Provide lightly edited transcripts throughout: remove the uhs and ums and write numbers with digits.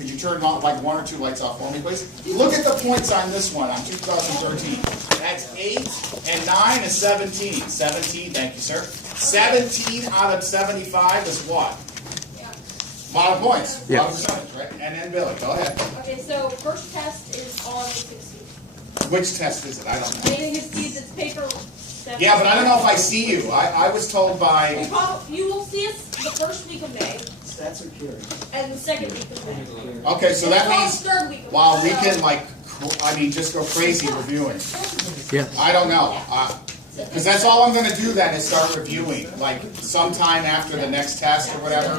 could you turn on like 1 or 2 lights off for me, please? Look at the points on this one, on 2013. That's 8 and 9 is 17. 17, thank you, sir. 17 out of 75 is what? A lot of points. A lot of percentage, right? And then Billy, go ahead. Okay, so first test is on the 16th. Which test is it? I don't know. I think it's paper. Yeah, but I don't know if I see you. I was told by... You will see us the first week of May. Stats are curing. And the second week of May. Okay, so that means... Third week of May. Wow, we can like, I mean, just go crazy reviewing. Yeah. I don't know. Because that's all I'm going to do then is start reviewing, like sometime after the next test or whatever.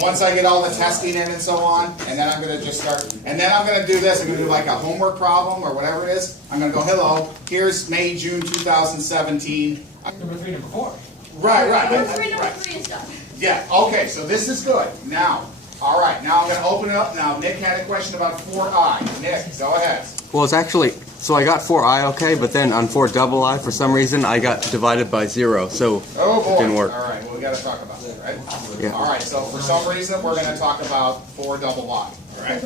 Once I get all the testing in and so on, and then I'm going to just start, and then I'm going to do this, I'm going to do like a homework problem or whatever it is. I'm going to go, hello, here's May, June 2017. Number 3, number 4. Right. Number 3 is done. Yeah, okay, so this is good. Now, all right, now I'm going to open it up. Now, Nick had a question about 4I. Nick, go ahead. Well, it's actually, so I got 4I okay, but then on 4II, for some reason, I got divided by 0, so it didn't work. All right, well, we got to talk about that, right? Yeah. All right, so for some reason, we're going to talk about 4II, all right?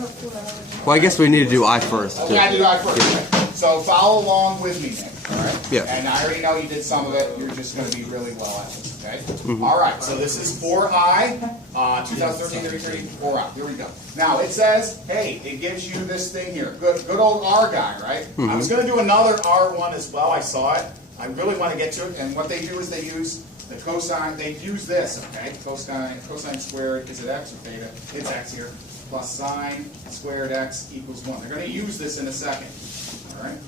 Well, I guess we need to do I first. We got to do I first, right? So follow along with me, Nick, all right? Yeah. And I already know you did some of it. You're just going to be really well at it, okay? All right, so this is 4I, 2013, 4I. Here we go. Now, it says, hey, it gives you this thing here. Good old R guy, right? I was going to do another R one as well. I saw it. I really want to get to it. And what they do is they use the cosine. They use this, okay? Cosine squared, is it x or theta? It's x here. Plus sine squared x equals 1. They're going to use this in a second, all right?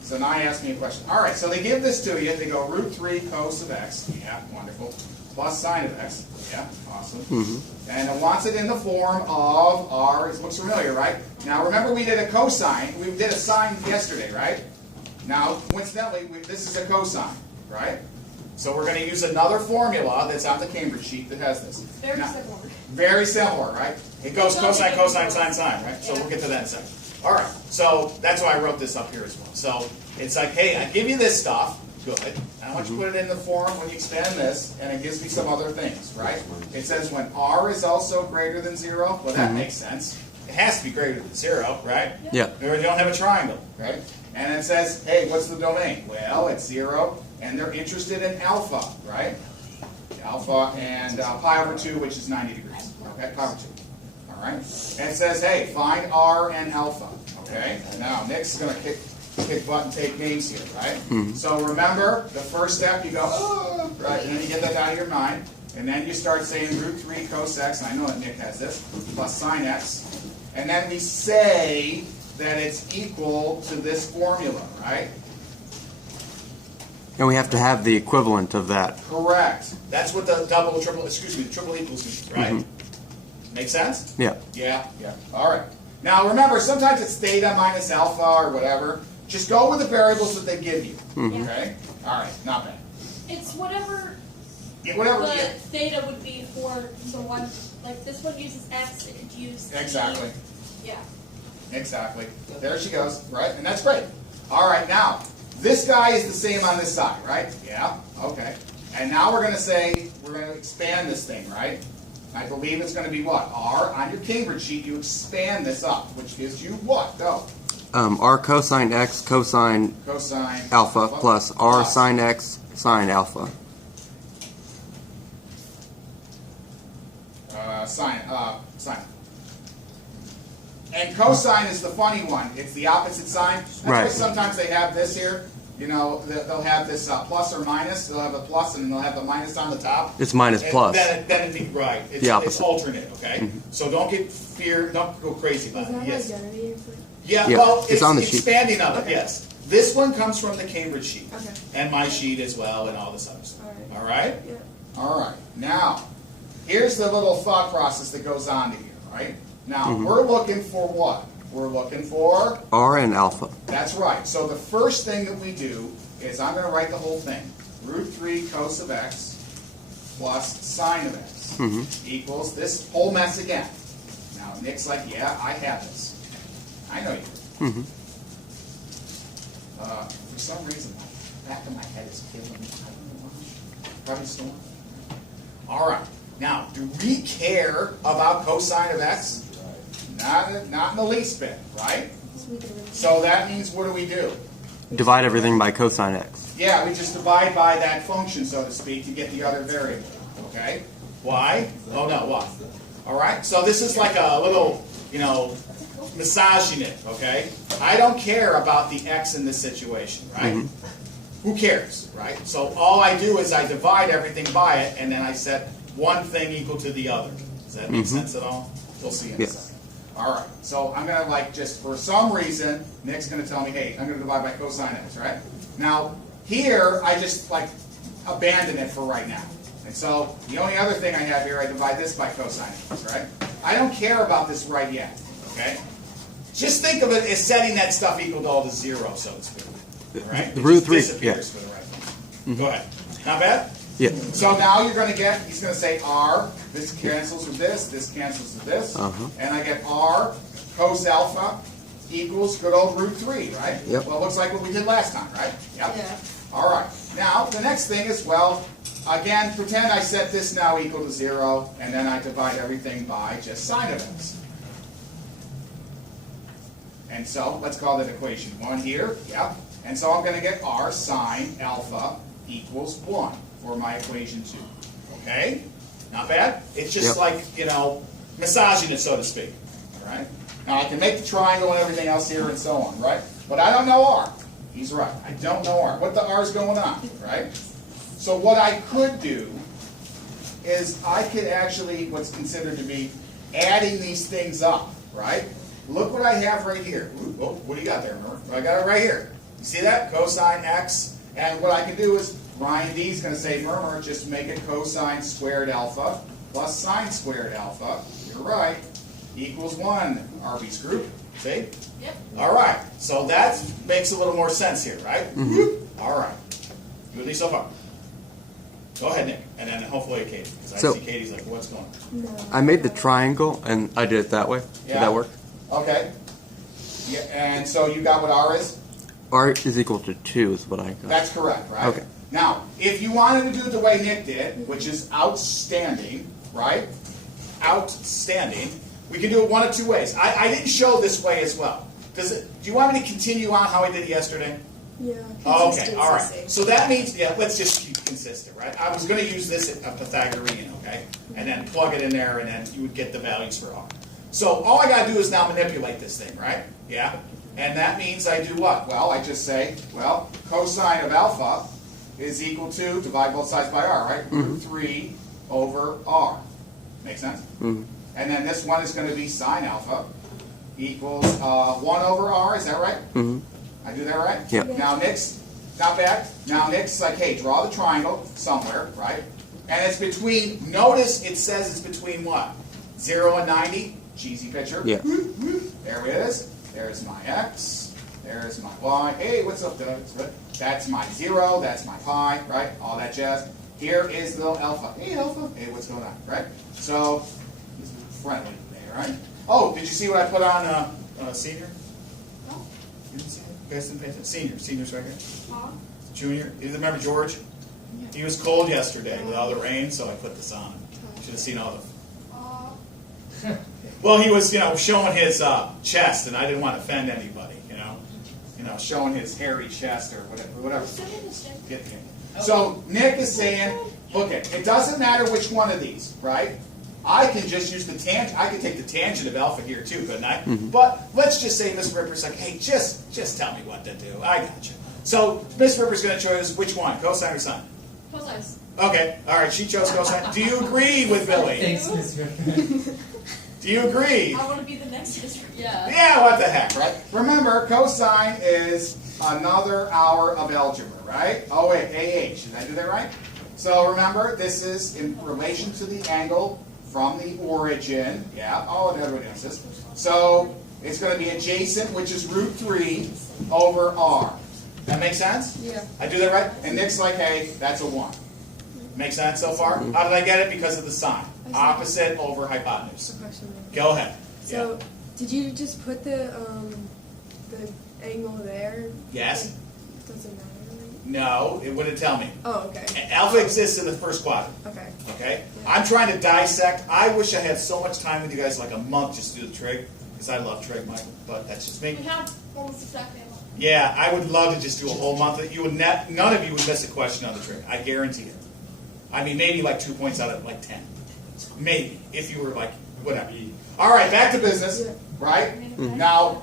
So now I ask me a question. All right, so they give this to you. They go root 3 cos of x. Yeah, wonderful. Plus sine of x. Yeah, awesome. And it wants it in the form of r. It looks familiar, right? Now remember we did a cosine. We did a sine yesterday, right? Now, coincidentally, this is a cosine, right? So we're going to use another formula that's on the Cambridge sheet that has this. Very similar. Very similar, right? It goes cosine, cosine, sine, sine, right? So we'll get to that in a second. All right, so that's why I wrote this up here as well. So it's like, hey, I give you this stuff, good. I want you to put it in the form when you expand this, and it gives me some other things, right? It says when r is also greater than 0, well, that makes sense. It has to be greater than 0, right? Yeah. Or you don't have a triangle, right? And it says, hey, what's the domain? Well, it's 0, and they're interested in alpha, right? Alpha and pi over 2, which is 90 degrees, okay? Pi over 2. All right, and it says, hey, find r and alpha. Okay, and now Nick's going to kick butt and take names here, right? So remember, the first step, you go, oh, right, and then you get that out of your mind, and then you start saying root 3 cos x, and I know that Nick has this, plus sine x, and then we say that it's equal to this formula, right? And we have to have the equivalent of that. Correct. That's what the triple equals means, right? Make sense? Yeah. Yeah. All right. Now remember, sometimes it's theta minus alpha or whatever. Just go with the variables that they give you. Okay? All right. Not bad. It's whatever, Whatever. the theta would be for the one, like this one uses x, it could use Exactly. T. Yeah. Exactly. There she goes. Right? And that's great. All right. Now, this guy is the same on this side, right? Yeah. Okay. And now we're going to say, we're going to expand this thing, right? I believe it's going to be what? R. On your Cambridge sheet, you expand this up, which gives you what? Go. R cosine x cosine alpha plus r sine x sine alpha. Sine. And cosine is the funny one. It's the opposite sign. That's why sometimes they have this here. You know, they'll have this plus or minus. They'll have a plus and they'll have the minus on the top. It's minus plus. Then it'd be right. It's the opposite. It's alternate, okay? So don't get fear. Don't go crazy about it. Yes. Yeah, Well, it's on the sheet. Expanding of it. Yes. This one comes from the Cambridge sheet, Okay. and my sheet as well, and all this other stuff. All All right. Yeah. All right. Now, here's the little thought process that goes on to here. Right. Now we're looking for what? We're looking for R and alpha. That's right. So the first thing that we do is I'm going to write the whole thing. Root 3 cos of x plus sine of x equals this whole mess again. Now Nick's like, yeah, I have this. I know you do. For some reason, the back of my head is killing me. I don't know why. Probably storm. All right. Now, do we care about cosine of x? Not in the least bit, right? So that means what do? Divide everything by cosine x. Yeah, we just divide by that function, so to speak, to get the other variable. Okay? Why? Oh no, what? All right. So this is like a little, massaging it. Okay? I don't care about the x in this situation, right? Mm-hmm. Who cares, right? So all I do is I divide everything by it, and then I set one thing equal to the other. Does that make sense at all? We'll see in a second. All right. So I'm going to just for some reason, Nick's going to tell me, hey, I'm going to divide by cosine x, right? Now, here, I just abandon it for right now. And so the only other thing I have here, I divide this by cosine x, right? I don't care about this right yet, okay? Just think of it as setting that stuff equal to all to 0, so to speak. Right? The root 3, disappears for the right thing. Go ahead. Not bad? Yeah. So now you're going to get, he's going to say r, this cancels with this cancels with this, and I get r cos alpha equals good old root 3, right? Yep. Well, it looks like what we did last time, right? Yep. Yeah. All right. Now, the next thing is, well, again, pretend I set this now equal to 0, and then I divide everything by just sine of x. And so, let's call that equation 1 here. Yep. And so I'm going to get r sine alpha equals 1 for my equation 2. Okay? Not bad? It's just like, massaging it, so to speak. All right? Now, I can make the triangle and everything else here and so on, right? But I don't know r. He's right. I don't know r. What the r is going on, right? So what I could do is I could actually, what's considered to be adding these things up, right? Look what I have right here. Ooh, oh, what do you got there, Murmer? I got it right here. You see that? Cosine x. And what I can do is, Ryan D is going to say, Murmer, just make it cosine squared alpha plus sine squared alpha. You're right. Equals 1, RB's group. See? Yep. All right. So that makes a little more sense here, right? All right. You with me so far? Go ahead, Nick. And then hopefully Katie. Because I see Katie's like, what's going on? No. I made the triangle, and I did it that way. Did that work? Okay. Yeah, and so you got what r is? R is equal to 2 is what I got. That's correct, right? Okay. Now, if you wanted to do it the way Nick did, which is outstanding, right? Outstanding. We can do it one of two ways. I didn't show this way as well. Do you want me to continue on how I did it yesterday? Yeah. Okay, all right. So that means, let's just keep consistent, right? I was going to use this a Pythagorean, okay? And then plug it in there, and then you would get the values for r. So all I got to do is now manipulate this thing, right? Yeah? And that means I do what? Well, I just say, cosine of alpha is equal to, divide both sides by r, right? Root 3 over r. Make sense? And then this one is going to be sine alpha equals 1 over r. Is that right? I do that right? Yeah. Now Nick's, not bad. Now Nick's like, hey, draw the triangle somewhere, right? And it's between, notice it says it's between what? 0 and 90? Cheesy picture. Yeah. There it is. There's my x. There's my y. Hey, what's up, Doug? That's my 0. That's my pi, right? All that jazz. Here is the alpha. Hey, alpha. Hey, what's going on, right? So, he's friendly today, right? Oh, did you see what I put on senior? No. You didn't see it? You guys didn't pay attention? Senior. Senior's right here. Junior. You remember George? He was cold yesterday with all the rain, so I put this on. Should have seen all the... Well, he was, showing his chest, and I didn't want to offend anybody, showing his hairy chest or whatever. So Nick is saying, look, it doesn't matter which one of these, right? I can just use the tangent. I can take the tangent of alpha here too, couldn't I? But let's just say Miss Ripper's like, hey, just tell me what to do. I got you. So Miss Ripper's going to choose which one, cosine or sine? Cosine. Okay, all right. She chose cosine. Do you agree with Billy? Thanks, Miss Ripper. Do you agree? I want to be the next district. Yeah. Yeah, what the heck, right? Remember, cosine is another hour of algebra, right? Oh, wait, AH. Did I do that right? So remember, this is in relation to the angle from the origin. Yeah, oh, everybody knows this. So it's going to be adjacent, which is root 3 over r. That make sense? Yeah. I do that right? And Nick's like, hey, that's a 1. Make sense so far? How did I get it? Because of the sign. Opposite over hypotenuse. Go ahead. So, did you just put the angle there? Yes. Doesn't matter. No, it wouldn't tell me. Oh, okay. Alpha exists in the first quadrant. Okay. Okay? Yeah. I'm trying to dissect. I wish I had so much time with you guys, like a month, just to do the trig. because I love Trig, Michael, but that's just We me. have almost exactly a month. Yeah, I would love to just do a whole month. You would none of you would miss a question on the Trig. I guarantee it. I mean, maybe like 2 points out of like 10. Maybe, if you were like, whatever. All right, back to business, right? Now,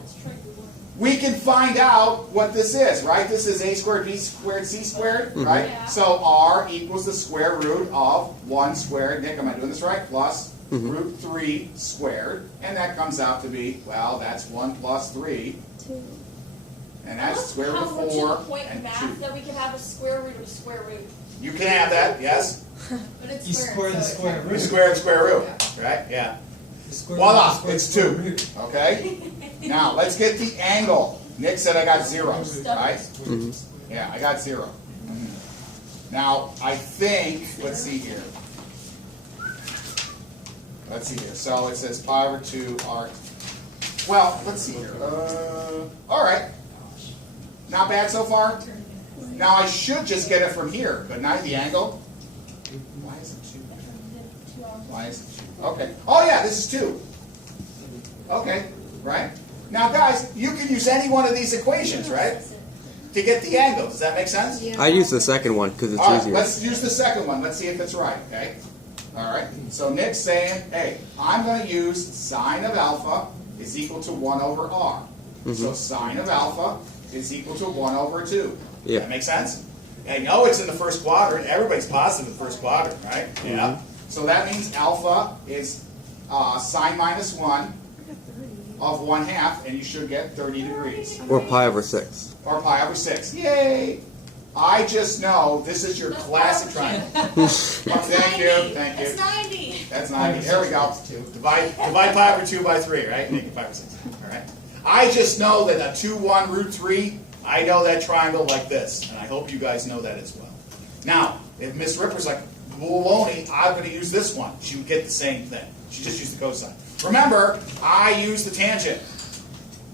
we can find out what this is, right? This is a squared b squared c squared, right? Yeah. So r equals the square root of 1 squared, Nick, am I doing this right? Plus root 3 squared. And that comes out to be, well, that's 1 plus 3. 2. And that's square root How of much in 4 the point in and math 2. that we can have a square root of a square root? You can have that, yes? But it's You square the square You root. square and square root, right? Yeah. The square Voila, root of the it's square 2. root. Okay? Now, let's get the angle. Nick said I got 0, right? Mhm. Yeah, I got 0. Now, I think, let's see here. Let's see here. So it says pi over 2 r. Well, let's see here. All right. Not bad so far? Now, I should just get it from here, but not the angle. Why is it 2? Why is it 2? Okay. Oh, yeah, this is 2. Okay, right? Now, guys, you can use any one of these equations, right? To get the angle. Does that make sense? Yeah. I use the second one because it's All right, easier. let's use the second one. Let's see if it's right, okay? All right, so Nick's saying, hey, I'm going to use sine of alpha is equal to 1 over r. So sine of alpha is equal to 1 over 2. Yeah. That make sense? I know it's in the first quadrant. Everybody's positive in the first quadrant, right? Yeah. So that means alpha is sine minus 1 of 1/2, and you should get 30 degrees. Or pi over 6. Or pi over 6. Yay! I just know this is your classic triangle. Oh, thank you, thank It's you. 90. That's 90. There we go. Divide pi over 2 by 3, right? Make it pi over 6. All right. I just know that a 2, 1, root 3, I know that triangle like this, and I hope you guys know that as well. Now, if Miss Ripper's like, baloney, I'm going to use this one. She would get the same thing. She just used the cosine. Remember, I use the tangent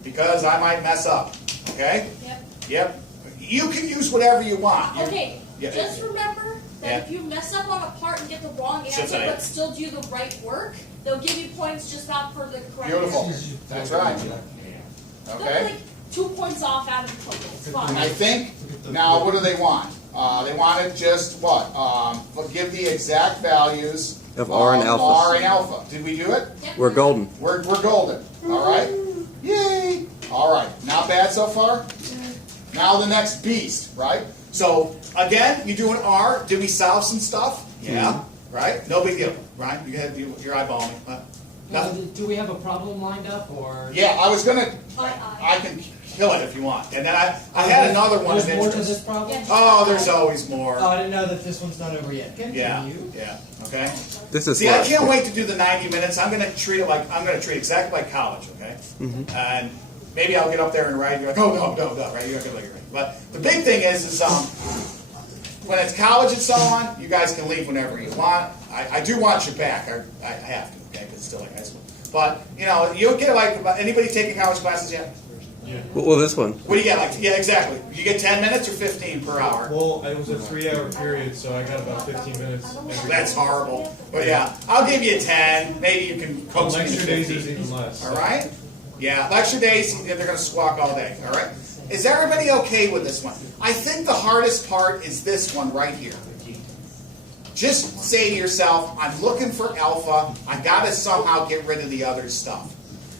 because I might mess up. Okay? Yep. Yep. You can use whatever you want. Okay, Yeah. just remember that Yeah. if you mess up on a part and get the wrong Should answer say. but still do the right work, they'll give you points just not for the correct Beautiful. answer. That's right. They'll be Okay? like 2 points off out of the total. It's And I fine. think, now what do they want? They wanted just what? Give the exact values Of r and alpha. R and alpha. Did we do it? Yep. We're golden. We're golden. All right? Yay! All right. Not bad so far? Now the next beast, right? So, again, you do an R. Did we solve some stuff? Yeah. Right? No big deal. Right? You're eyeballing me. Now, Nothing. do we have a problem lined up, or? Yeah, I was going to... I. I can kill it if you want. And then I had another one of There's more to interest. this problem? Yeah. Oh, there's always more. Oh, I didn't know that this one's not over yet. Continue. Yeah. Okay. This is See, I last can't one. wait to do the 90 minutes. I'm going to treat it exactly like college. Okay. And maybe I'll get up there and write. You're like, oh no, right? You're not going to like it. But the big thing is when it's college and so on, you guys can leave whenever you want. I do want you back. I have to. Okay, because it's still like high school. But you'll get anybody taking college classes yet? Well, this one. What do you get? Exactly. You get 10 minutes or 15 per hour. Well, it was a 3-hour period, so I got about 15 minutes. Every That's horrible. But yeah, I'll give you 10. Maybe you can coach me to Lecture days 15. is even less. All right? Yeah, lecture days, they're going to squawk all day. All right? Is everybody okay with this one? I think the hardest part is this one right here. Just say to yourself, I'm looking for alpha. I got to somehow get rid of the other stuff.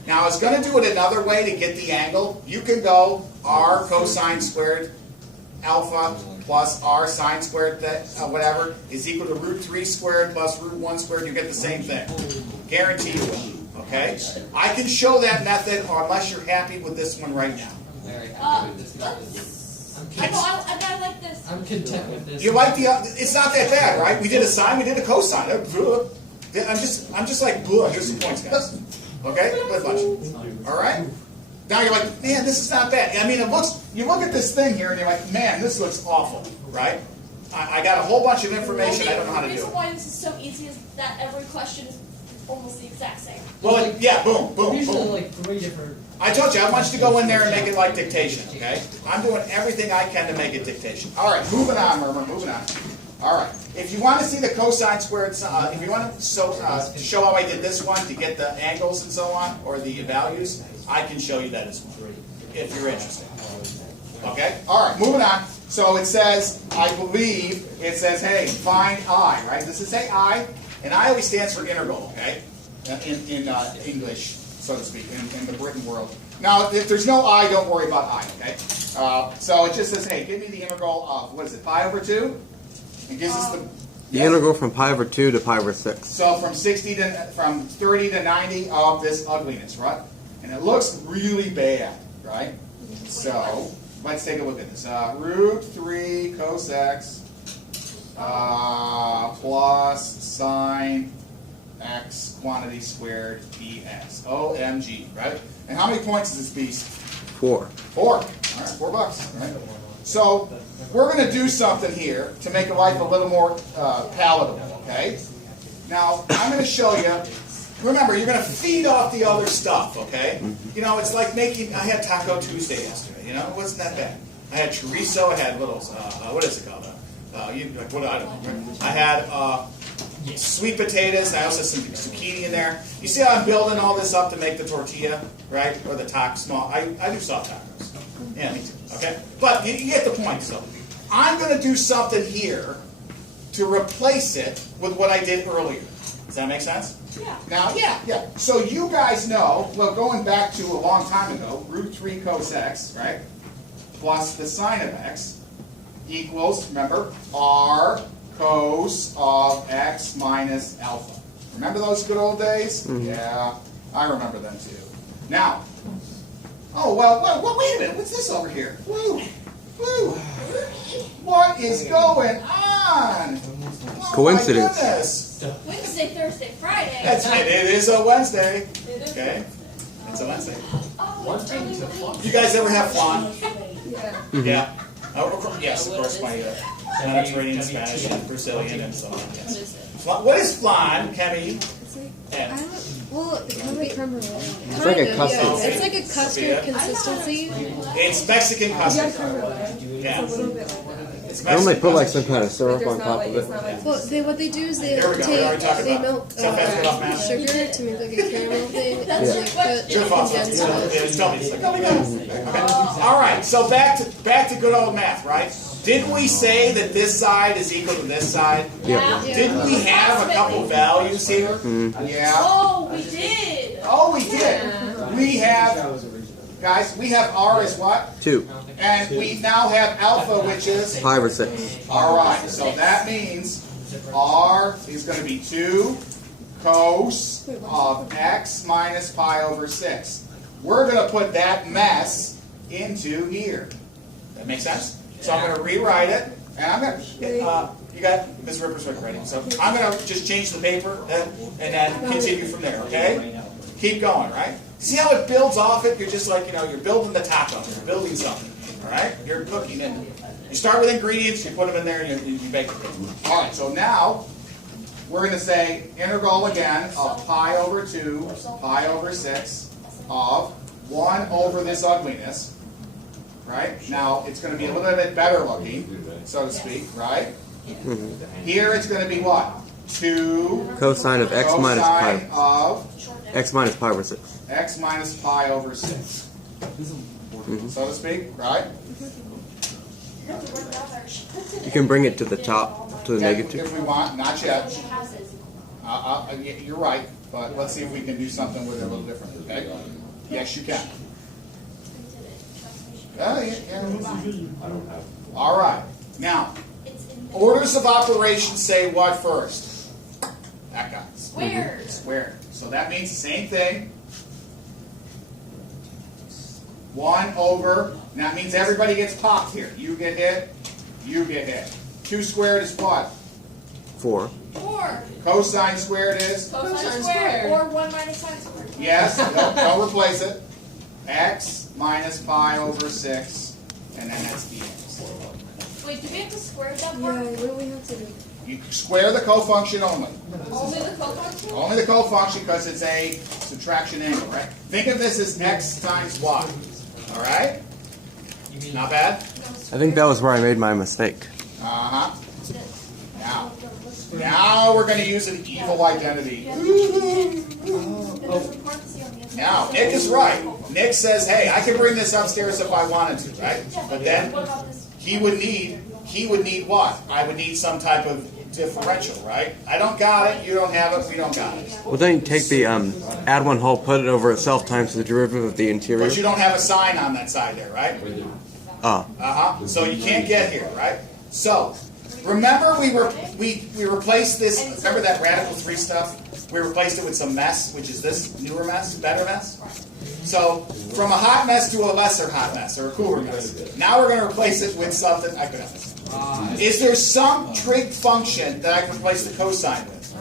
Now, I was going to do it another way to get the angle. You can go r cosine squared alpha plus r sine squared whatever is equal to root 3 squared plus root 1 squared. You get the same thing. Guarantee you will. Okay? I can show that method unless you're happy with this one right now. I like this. I'm content with this. You like it's not that bad, right? We did a sine, we did a cosine. I'm just like, here's some points, guys. Okay? Good bunch. All right? Now you're like, man, this is not bad. I mean, you look at this thing here and you're like, man, this looks awful, right? I got a whole bunch of information, I don't know how to The do reason it. why this is so easy is that every question is almost the exact same. Well, yeah, boom, boom, Usually boom. like 3 different. I told you, I want you to go in there and make it like dictation, okay? I'm doing everything I can to make it dictation. All right, moving on, Murmer, moving on. All right. If you want to see the cosine squared, if you want to show how I did this one to get the angles and so on, or the values, I can show you that as well, if you're interested. Okay? All right, moving on. So it says, I believe, it says, hey, find I, right? Does it say I? And I always stands for integral, okay? In English, so to speak, in the Britain world. Now, if there's no I, don't worry about I, okay? So it just says, hey, give me the integral of, what is it, pi over 2? It gives us the integral from pi over 2 to pi over 6. So from 30 to 90 of this ugliness, right? And it looks really bad, right? So let's take a look at this. Root 3 cos x plus sine x quantity squared dx. OMG, right? And how many points is this beast? 4. 4. All right, $4, right? So we're going to do something here to make life a little more palatable, okay? Now, I'm going to show you. Remember, you're going to feed off the other stuff, okay? You know, it's like making, I had Taco Tuesday yesterday, you know? It wasn't that bad. I had chorizo, I had little, what is it called? I don't know. I had sweet potatoes, I also had some zucchini in there. You see how I'm building all this up to make the tortilla, right? Or the taco small. I do soft tacos. Yeah, me too. Okay? But you get the point. So I'm going to do something here to replace it with what I did earlier. Does that make sense? Yeah. Now, yeah. So you guys know, well, going back to a long time ago, root 3 cos x, right, plus the sine of x equals, remember, r cos of x minus alpha. Remember those good old days? Mm-hmm. Yeah, I remember them too. Now, oh, well, wait a minute. What's this over here? Woo! What is going on? Coincidence. Oh, my goodness. Wednesday, Thursday, Friday. That's it. It is a Wednesday. It is Okay? It's a Wednesday. Oh, it's really late. You guys ever have flan? Yeah. Yeah. Oh, yes, of course, my Mediterranean, Spanish, and Brazilian, and so on. Yes. What is flan, Kemi? It's like, And well, it's kind of like creme brulee. It's like a custard. Yeah, it's like a custard consistency. it's Mexican Yeah, custard. creme brulee. Yeah. It's a little bit like that. It's I normally Mexican put like custard. some kind of syrup There's on not top like, of it's it. not like Well, what they do is they There we go. We already talked they about milk it. How fast we off, man? sugar to make like a caramel thing, and That's then your they question. put Your fault. condensed Yeah, milk. just tell me. It's like, oh my God. Okay. All right. So back to good old math, right? Didn't we say that this side is equal to this side? Yeah. Didn't we have a couple values here? Yeah. Oh, we did. Oh, we did. We have, guys, we have r is what? 2. And we now have alpha, which is? Pi over 6. All right. So that means r is going to be 2 cos of x minus pi over 6. We're going to put that mess into here. That makes sense? So I'm going to rewrite it, and I'm going to, you got Ms. Ripper's writing, so I'm going to just change the paper and then continue from there, okay? Keep going, right? See how it builds off it? You're just like, you're building the taco. You're building something, all right? You're cooking, and you start with ingredients, you put them in there, and you bake it. All right, so now we're going to say integral again of pi over 2, pi over 6 of 1 over this ugliness. Right? Now, it's going to be a little bit better looking, so to speak, right? Here it's going to be what? 2 Cosine of x minus cosine pi. of X minus pi over 6. x minus pi over 6. So to speak, right? You can bring it to the top, to the Okay, negative. if we want, not yet. You're right, but let's see if we can do something with it a little different, okay? Yes, you can. Oh, yeah. All right. Now, orders of operations say what first? That guy. Squares. Square. So that means the same thing. 1 over, and that means everybody gets popped here. You get hit, you get hit. 2 squared is what? 4. 4. Cosine squared is? Cosine squared. Or 1 minus sine squared. Yes, don't replace it. X minus pi over 6, and then that's dx. Wait, do we have to square that Yeah, part? what do we have to do? You square the cofunction only. Only the cofunction? Only the cofunction because it's a subtraction angle, right? Think of this as x times y. All right? Not bad? I think that was where I made my mistake. Uh-huh. Now we're going to use an evil identity. Now, Nick is right. Nick says, hey, I can bring this upstairs if I wanted to, right? But then he would need what? I would need some type of differential, right? I don't got it, you don't have it, we don't got it. Well, then you take the add one whole, put it over itself times the derivative of the interior. But you don't have a sign on that side there, right? So you can't get here, right? So remember we replaced this. Remember that radical 3 stuff? We replaced it with some mess, which is this newer mess, better mess. So from a hot mess to a lesser hot mess or a cooler mess. Now we're going to replace it with something. I could have this. Is there some trig function that I can replace the cosine with?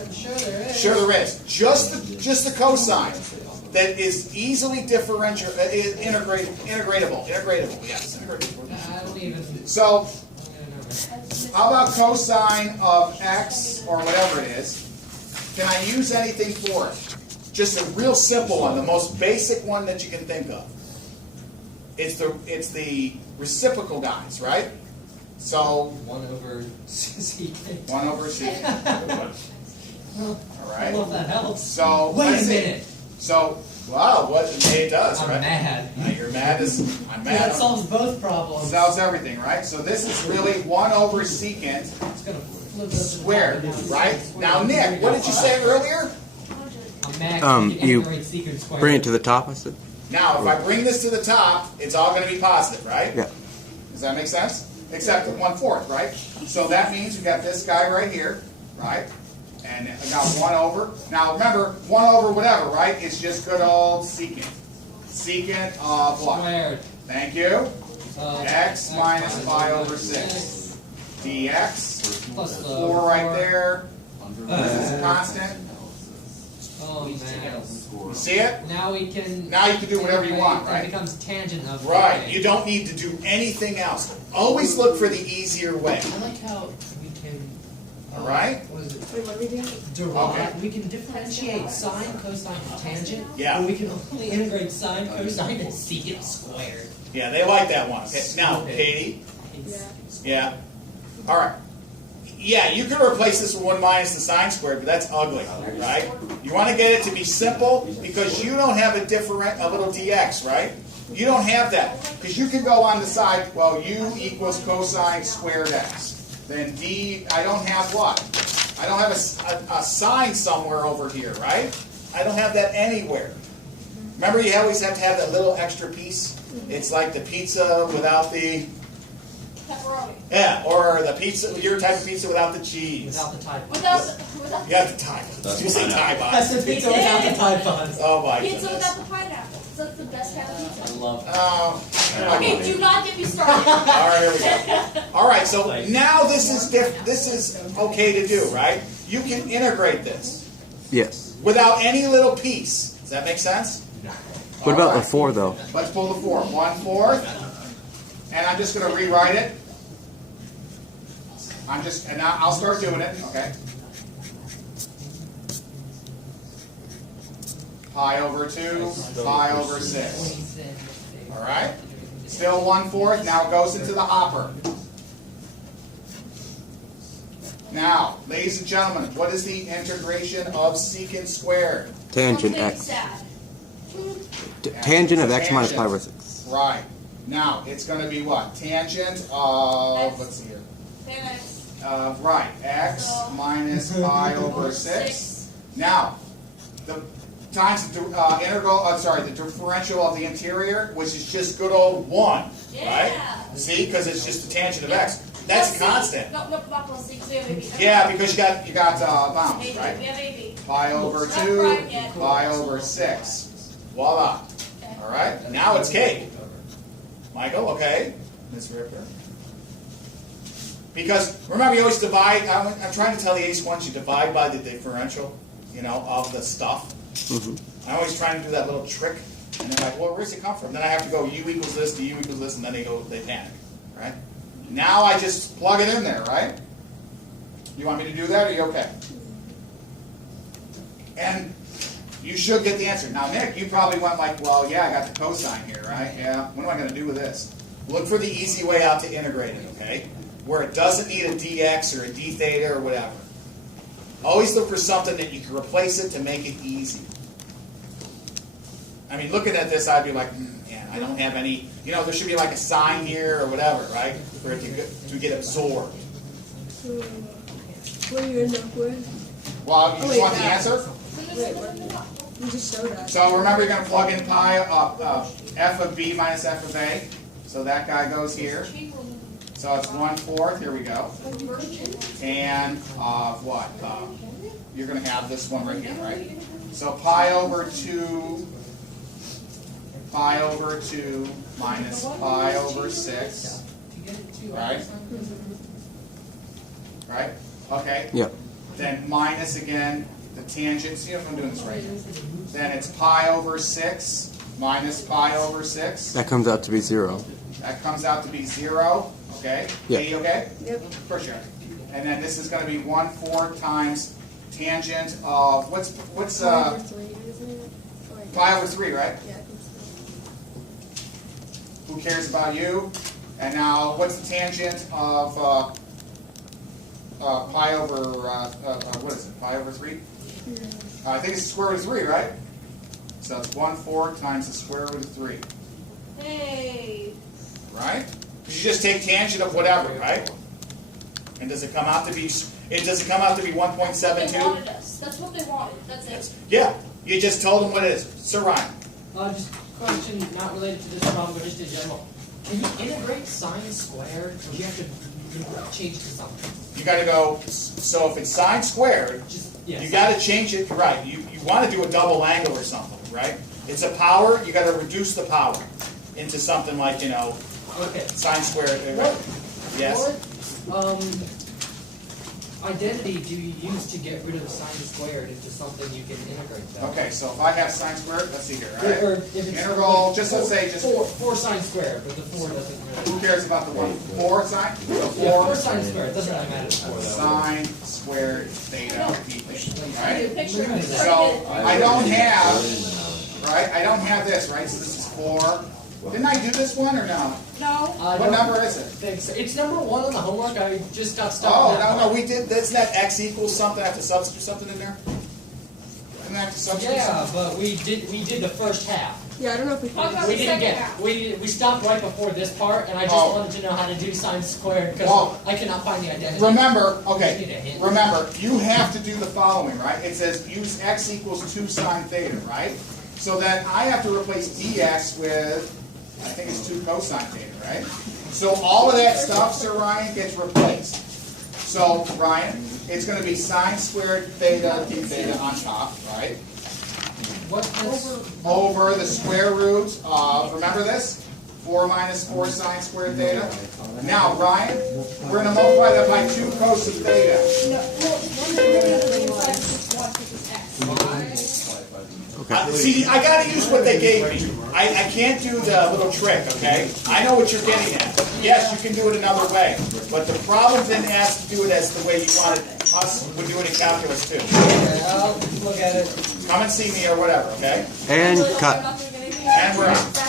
I'm sure there is. Sure there is. Just the cosine that is easily integratable. Yes. I don't even. So how about cosine of x or whatever it is? Can I use anything for it? Just a real simple one, the most basic one that you can think of. It's the reciprocal guys, right? So 1 over c. 1 over c. All right. I don't know if that helps. So Wait let's a see. minute. So wow, what it does, I'm right? mad. Now, you're mad as I'm Yeah, mad. that solves both problems. Solves everything, right? So this is really 1 over secant It's gonna flip this squared, right? Now, Nick, what did you say earlier? I'm mad. You secant squared. bring it to the top, I said. Now, if I bring this to the top, it's all going to be positive, right? Yeah. Does that make sense? Except at 1/4, right? So that means we got this guy right here, right? And I got 1 over. Now remember, 1 over whatever, right? It's just good old secant. Secant of what? Squared. Thank you. So, X minus pi over 6. Dx. Plus the 4 right there. This is a constant. Oh man. You see it? Now we can. Now you can do whatever you want, right? It becomes tangent of. Right. You don't need to do anything else. Always look for the easier way. I like how we can. All right? What is it? Wait, what are we doing? Derive. Okay. We can differentiate sine, cosine, and tangent. Yeah. But we can only integrate sine, cosine, and secant squared. Yeah, they like that one. Okay. Now, Katie. Yeah. Yeah. All right. Yeah, you can replace this with 1 minus the sine squared, but that's ugly, right? You want to get it to be simple because you don't have a little dx, right? You don't have that because you can go on the side. Well, u equals cosine squared x. Then d. I don't have what? I don't have a sign somewhere over here, right? I don't have that anywhere. Remember, you always have to have that little extra piece. It's like the pizza without the. Pepperoni. Yeah, or the pizza, your type of pizza without the cheese. Without the Tide Pods. Without You have the Tide Pods. Did you say Tide That's Pods? the pizza without the Tide Pods. Oh my pizza goodness. without the pineapple. That's the best kind of pizza. love Oh, Okay, do not get me started. all right, here we go. All right, so now this is okay to do, right? You can integrate this Yes. without any little piece. Does that make sense? What about the All right. 4 though? Let's pull the 4. 1/4. And I'm just going to rewrite it. And now I'll start doing it, okay? Pi over 2, pi over 6. All right? Still 1/4. Now it goes into the hopper. Now, ladies and gentlemen, what is the integration of secant squared? Tangent Something x. sad. Tangent of x minus Tangent. pi over 6. Right. Now, it's going to be what? Tangent of, let's see here. Right, x So- minus pi over 6. Now, the times the the differential of the interior, which is just good old 1, right? Yeah. See, because it's just the tangent of x. That's a constant. No, not plus C, because we have AB. Yeah, because you got bounds, AB. right? We have AB. Pi over Not 2, prime yet. pi over 6. Voila. Okay. All right, now it's cake. Michael, okay? Ms. Ripper. Because remember, you always divide. I'm trying to tell the AICE once you divide by the differential, of the stuff. I'm always trying to do that little trick, and they're like, "Well, where's it come from?" Then I have to go u equals this to u equals this, and then they panic, right? Now I just plug it in there, right? You want me to do that? Or are you okay? And you should get the answer. Now, Nick, you probably went like, "Well, yeah, I got the cosine here, right? Yeah. What am I going to do with this?" Look for the easy way out to integrate it, okay? where it doesn't need a dx or a d theta or whatever. Always look for something that you can replace it to make it easy. I mean, looking at this, I'd be like, man, I don't have any, you know, there should be like a sign here or whatever, right? For it to get absorbed. So, what do you end up with? Well, you just want the answer? Wait, what? You just showed us. So remember, you're going to plug in pi f of b minus f of a. So that guy goes here. So it's 1/4. Here we go. And what? You're going to have this one right here, right? So pi over 2 minus pi over 6. Right? Right? Okay. Yep. Then minus again the tangent. See if I'm doing this right. Then it's pi over 6 minus pi over 6. That comes out to be 0. That comes out to be 0. Okay? Yep. Are you okay? Yep. For sure. And then this is going to be 1/4 times tangent of what's Pi over 3, isn't it? Like, pi over 3, right? yeah, I think so. Who cares about you? And now what's the tangent of pi over what is it? Pi over 3? I think it's the square root of 3, right? So it's 1/4 times the square root of 3. Hey. Right? You just take tangent of whatever, right? And does it come out to be? Does it come out to be They 1.72? wanted us. That's what they wanted. That's it. Yeah. You just told them what it is. Sir Ryan. Just a question not related to this problem, but just in general. Can you integrate sine squared, or do you have to change to something? You got to go. So if it's sine squared, Just yes. you got to change it. Right. You want to do a double angle or something, right? It's a power. You got to reduce the power into something like Okay. sine squared. What? Yes. What identity do you use to get rid of sine squared into something you can integrate that? Okay. So if I have sine squared, let's see here. Or Right? if it's Integral. Just let's say just. 4 sine squared, but the 4 doesn't Who really. cares about the 1/4 sine? So Yeah, 4 4 sine squared. It doesn't really matter. It's 4 though. sine squared theta d theta. Right? Picture. So I don't have, right? I don't have this, right? So this is 4. Didn't I do this one or no? No. What number is it? Think so. It's number 1 on the homework. I just got stuck. Oh, on that no, part. we did. Isn't that x equals something? I have to substitute something in there. Didn't I have to substitute Yeah, something? but we did the first half. Yeah, I don't know if we Talk can. about We the didn't second get. half. We stopped right before this part, and I just Oh. wanted to know how to do sine squared because Oh. I cannot find the identity. Remember, Need a okay, hint. remember, you have to do the following, right? It says use x equals 2 sine theta, right? So then I have to replace dx with, I think it's 2 cosine theta, right? So all of that stuff, Sir Ryan, gets replaced. So, Ryan, it's going to be sine squared theta d theta on top, right? What's this? Over the square root of, remember this? 4 minus 4 sine squared theta. Now, Ryan, we're going to multiply that by 2 cos of theta. No. Well, one thing inside is 1 because it's X. See, I got to use what they gave me. I can't do the little trick, okay? I know what you're getting at. Yes, you can do it another way. But the problem didn't ask to do it as the way you wanted us would do it in calculus too. Okay, I'll look at it. Come and see me or whatever, okay? And They're cut. not gonna get anything. And we're on.